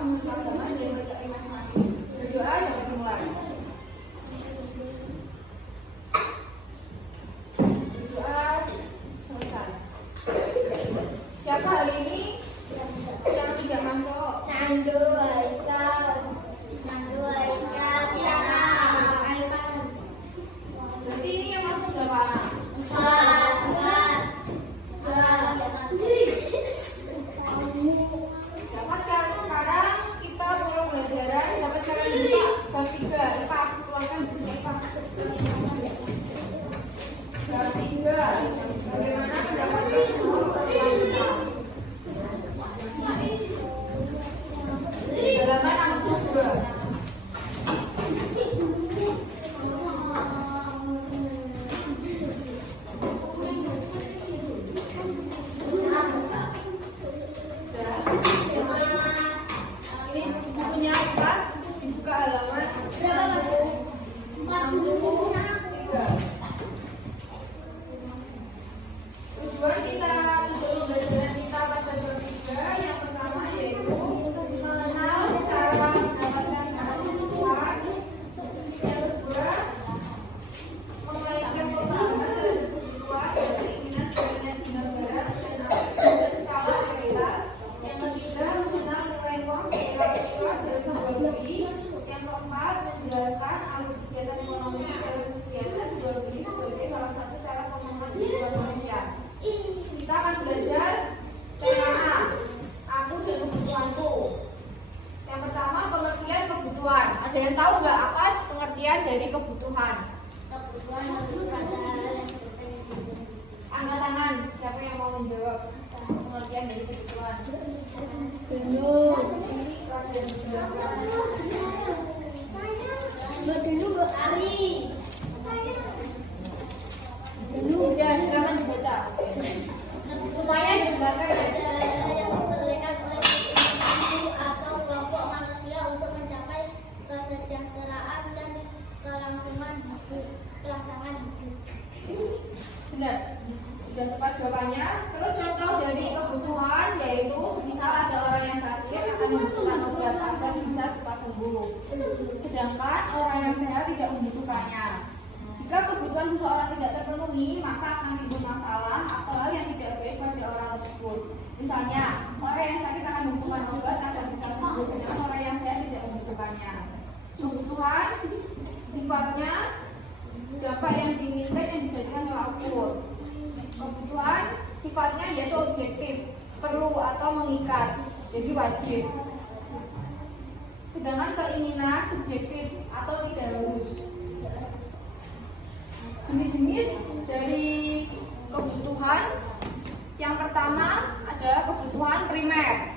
menurut agama dan bacaan masing-masing. Berdoa dapat dimulai. Berdoa selesai. Siapa hari ini yang tidak masuk? Nandu Aikal, Tiara, Aiman. Berarti ini yang masuk berapa anak? Dapatkan sekarang kita mulai pelajaran. Dapatkan buka bab 3. Lepas keluarkan bukunya lepas. Bab 3. Bagaimana mendapatkan semua keterangan? Halaman 62. Ini bukunya lepas, dibuka halaman 63. Tujuan pelajaran kita pada bab 3 yang pertama yaitu mengenal cara mendapatkan kebutuhan. Yang kedua, memainkan pemahaman terhadap kebutuhan dan keinginan dengan benar-benar dan skala prioritas. Yang ketiga, mengenal nilai uang secara kebutuhan dan jual beli. Yang keempat, menjelaskan alur kegiatan ekonomi dan kegiatan jual beli sebagai salah satu cara pemahaman kebutuhan manusia. Kita akan belajar tema aku dan kebutuhanku. Yang pertama, pengertian kebutuhan. Ada yang tahu nggak apa pengertian dari kebutuhan? Kebutuhan harus ada Angkat tangan. Siapa yang mau menjawab pengertian dari kebutuhan? dulu. Ini ada yang menjelaskan. Dulu Ari. Dulu ya, silakan dibaca supaya didengarkan ya. Yang diperlukan oleh individu atau kelompok manusia untuk mencapai kesejahteraan dan kelangsungan hidup. Benar. Sudah tepat jawabannya. Terus contoh dari kebutuhan yaitu misal ada orang yang sakit akan membutuhkan obat agar bisa cepat sembuh. Sedangkan orang yang sehat tidak membutuhkannya. Jika kebutuhan seseorang tidak terpenuhi, maka akan timbul masalah atau hal yang tidak baik pada orang tersebut. Misalnya, orang yang sakit akan membutuhkan obat agar bisa sembuh, sedangkan orang yang sehat tidak membutuhkannya. Kebutuhan sifatnya dampak yang diinginkan yang dijadikan tolak ukur. Kebutuhan sifatnya yaitu objektif, perlu atau mengikat, jadi wajib. Sedangkan keinginan subjektif atau tidak harus. Jenis-jenis dari kebutuhan yang pertama ada kebutuhan primer.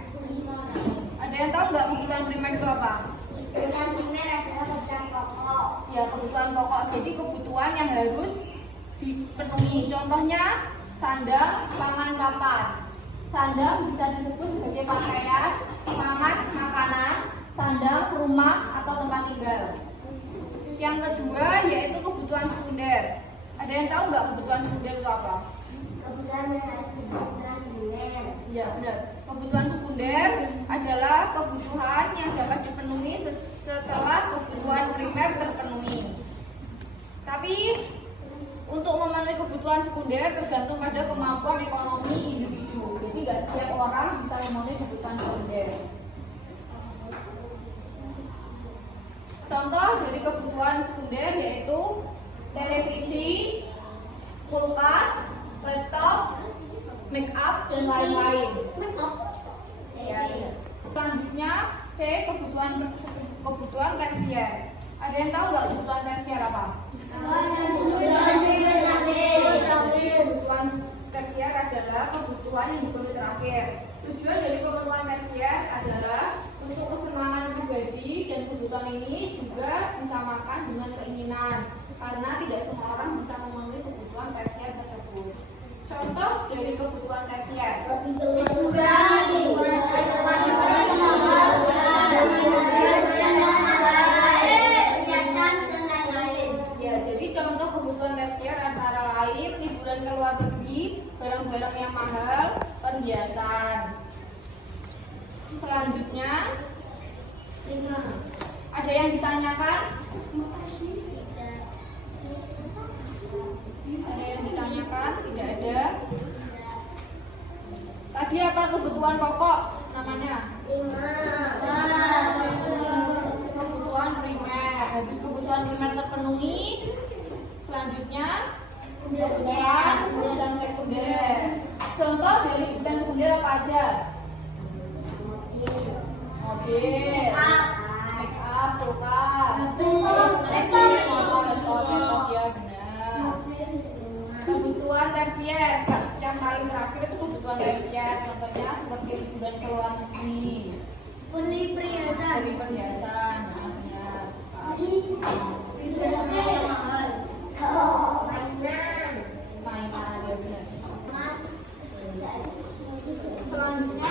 Ada yang tahu nggak kebutuhan primer itu apa? Kebutuhan primer adalah kebutuhan pokok. Ya, kebutuhan pokok. Jadi kebutuhan yang harus dipenuhi. Contohnya sandang, pangan, papan. Sandang bisa disebut sebagai pakaian, pangan, makanan, sandang, rumah atau tempat tinggal. Yang kedua yaitu kebutuhan sekunder. Ada yang tahu nggak kebutuhan sekunder itu apa? Kebutuhan yang harus diserang primer. Ya, benar. Kebutuhan sekunder adalah kebutuhan yang dapat dipenuhi setelah kebutuhan primer terpenuhi. Tapi untuk memenuhi kebutuhan sekunder tergantung pada kemampuan ekonomi individu. Jadi nggak setiap orang bisa memenuhi kebutuhan sekunder. Contoh dari kebutuhan sekunder yaitu televisi, kulkas, laptop, make up dan lain-lain. Ya. Selanjutnya C, kebutuhan tersier. Ada yang tahu nggak kebutuhan tersier apa? Kebutuhan tersier adalah kebutuhan yang dipenuhi terakhir. Tujuan dari kebutuhan tersier adalah untuk kesenangan pribadi, dan kebutuhan ini juga disamakan dengan keinginan karena tidak semua orang bisa memenuhi kebutuhan tersier tersebut. Contoh dari kebutuhan tersier. Ya, jadi contoh kebutuhan tersier antara lain liburan ke luar negeri, barang-barang yang mahal, perhiasan. Selanjutnya Ada yang ditanyakan? Tidak. Ada yang ditanyakan? Tidak ada. Tidak. Tadi apa kebutuhan pokok namanya? 5. Kebutuhan primer. Habis kebutuhan primer terpenuhi, selanjutnya kebutuhan sekunder. Contoh dari kebutuhan sekunder apa aja? Mobil, make up, kulkas, laptop, ya benar. Kebutuhan tersier, yang paling terakhir itu kebutuhan tersier. Contohnya seperti liburan ke luar negeri, Beli perhiasan. beli perhiasan, nah, Mahal. mainan, ya benar. Selanjutnya